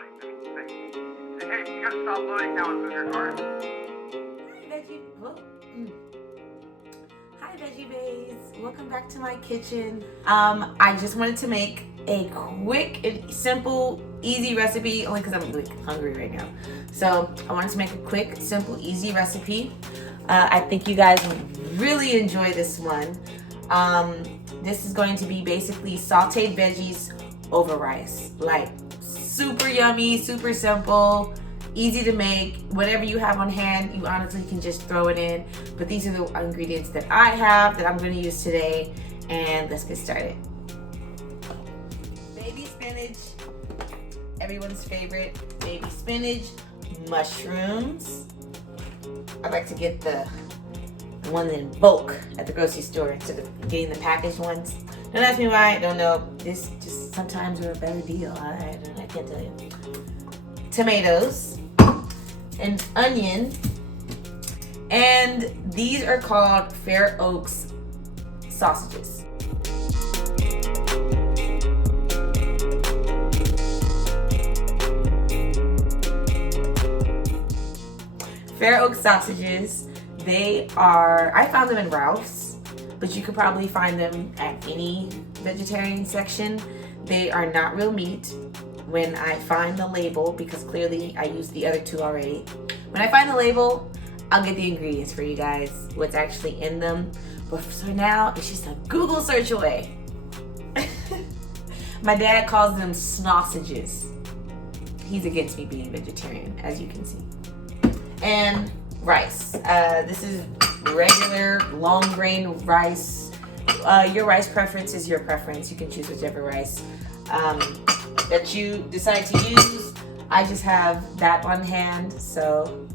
loading. Say, hey, you gotta stop loading now and move your cart. Hi Veggie Bays, welcome back to my kitchen. I just wanted to make a quick and simple, easy recipe, only because I'm like hungry right now. So I wanted to make a quick, simple, easy recipe. I think you guys would really enjoy this one. This is going to be basically sauteed veggies over rice. Like super yummy, super simple, easy to make. Whatever you have on hand, you honestly can just throw it in. But these are the ingredients that I have that I'm going to use today. And let's get started. Baby spinach, everyone's favorite. Baby spinach, mushrooms. I like to get the one in bulk at the grocery store instead of getting the packaged ones. Don't ask me why, I don't know. This just sometimes are a better deal. I can't tell you. Tomatoes, an onion, and these are called Fair Oaks sausages. Fair Oaks sausages, they are, I found them in Ralph's, but you could probably find them at any vegetarian section. They are not real meat. When I find the label, because clearly I used the other two already, when I find the label, I'll get the ingredients for you guys, what's actually in them. But for now, it's just a Google search away. My dad calls them sausages. He's against me being vegetarian, as you can see. And rice. This is regular long grain rice. Your rice preference is your preference. You can choose whichever rice that you decide to use. I just have that on hand, so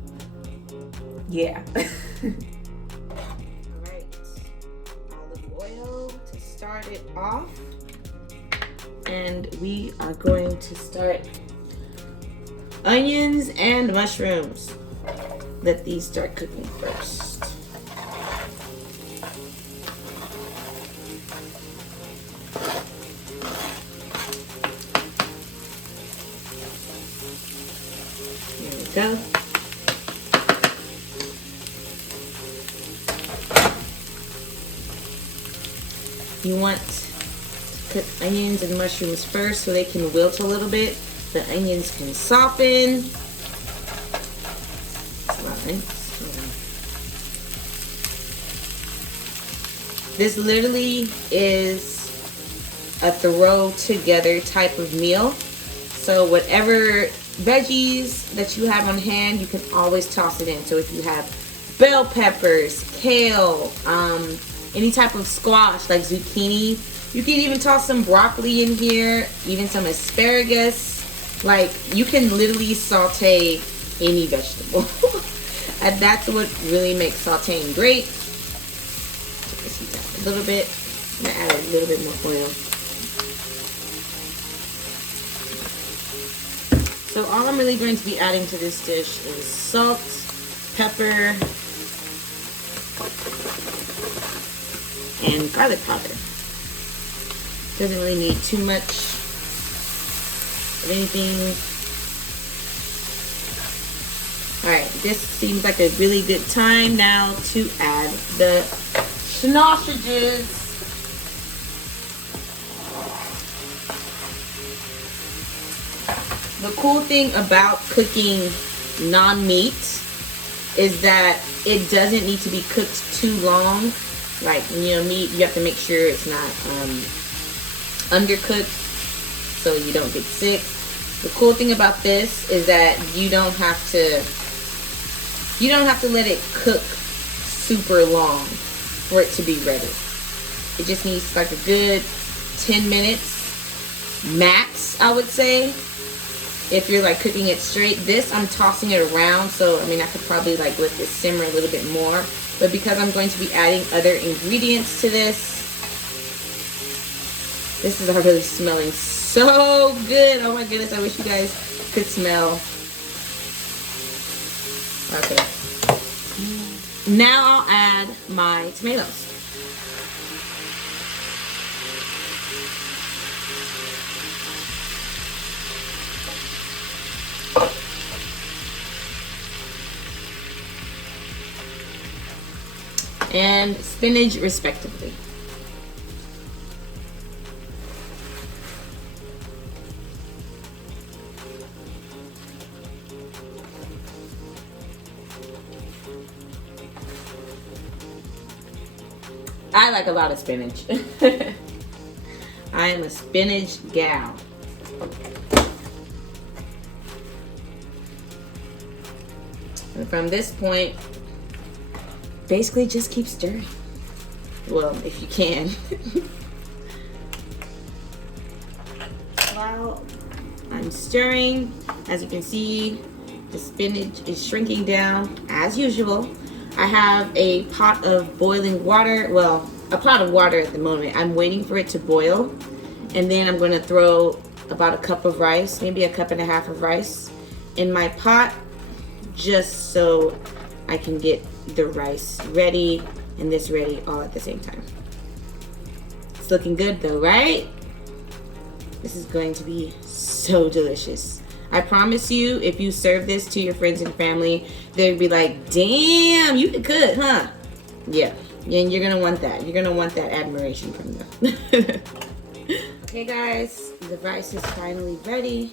yeah. Alright, olive oil to start it off. And we are going to start onions and mushrooms. Let these start cooking first. There we go. You want to cook onions and mushrooms first so they can wilt a little bit. The onions can soften. This literally is a throw together type of meal. So whatever veggies that you have on hand, you can always toss it in. So if you have bell peppers, kale, any type of squash like zucchini, you can even toss some broccoli in here, even some asparagus. Like you can literally saute any vegetable. And that's what really makes sauteing great. Take this heat down a little bit. I'm gonna add a little bit more oil. So all I'm really going to be adding to this dish is salt, pepper, and garlic powder. Doesn't really need too much of anything. Alright, this seems like a really good time now to add the sausages. The cool thing about cooking non-meat is that it doesn't need to be cooked too long. Like, you know, meat, you have to make sure it's not undercooked so you don't get sick. The cool thing about this is that you don't have to let it cook super long for it to be ready. It just needs like a good 10 minutes max, I would say. If you're like cooking it straight, this I'm tossing it around, so I mean I could probably like let this simmer a little bit more, but because I'm going to be adding other ingredients to this is already smelling so good. Oh my goodness, I wish you guys could smell. Okay, now I'll add my tomatoes. and spinach respectively. I like a lot of spinach. I am a spinach gal. And from this point, basically just keep stirring. Well, if you can. While I'm stirring, as you can see, the spinach is shrinking down as usual. I have a pot of boiling water, well, a pot of water at the moment. I'm waiting for it to boil, and then I'm gonna throw about a cup of rice, maybe a cup and a half of rice in my pot, just so I can get the rice ready and this ready all at the same time. It's looking good though, right? This is going to be so delicious. I promise you, if you serve this to your friends and family, they'd be like, damn, you can cook, huh? Yeah, and you're gonna want that. You're gonna want that admiration from them. Okay guys, the rice is finally ready.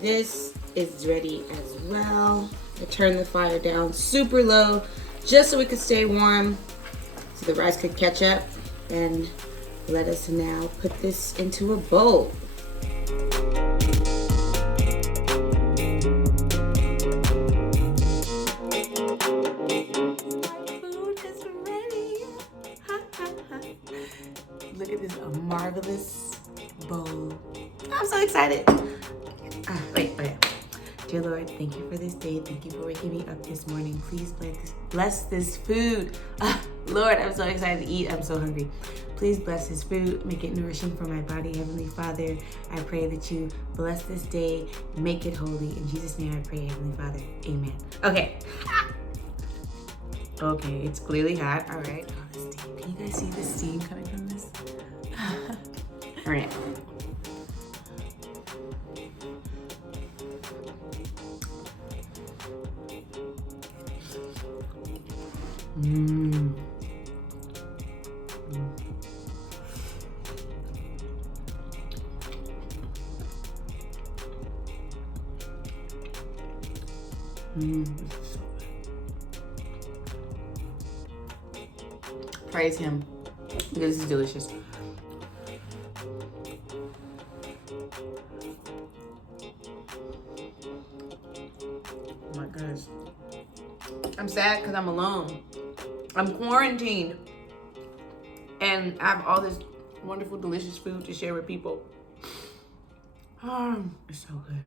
This is ready as well. I turned the fire down super low just so it could stay warm, so the rice could catch up. And let us now put this into a bowl. Look at this marvelous bowl. I'm so excited. Wait. Dear Lord, thank you for this day. Thank you for waking me up this morning. Please bless this food. Lord, I'm so excited to eat. I'm so hungry. Please bless this food. Make it nourishing for my body. Heavenly Father, I pray that you bless this day. Make it holy. In Jesus' name I pray, Heavenly Father. Amen. Okay. Okay, it's clearly hot. All right. Oh, the steam. Can you guys see the steam coming from this? All right. Praise him. This is delicious. Oh my gosh. I'm sad because I'm alone. I'm quarantined. And I have all this wonderful, delicious food to share with people. It's so good.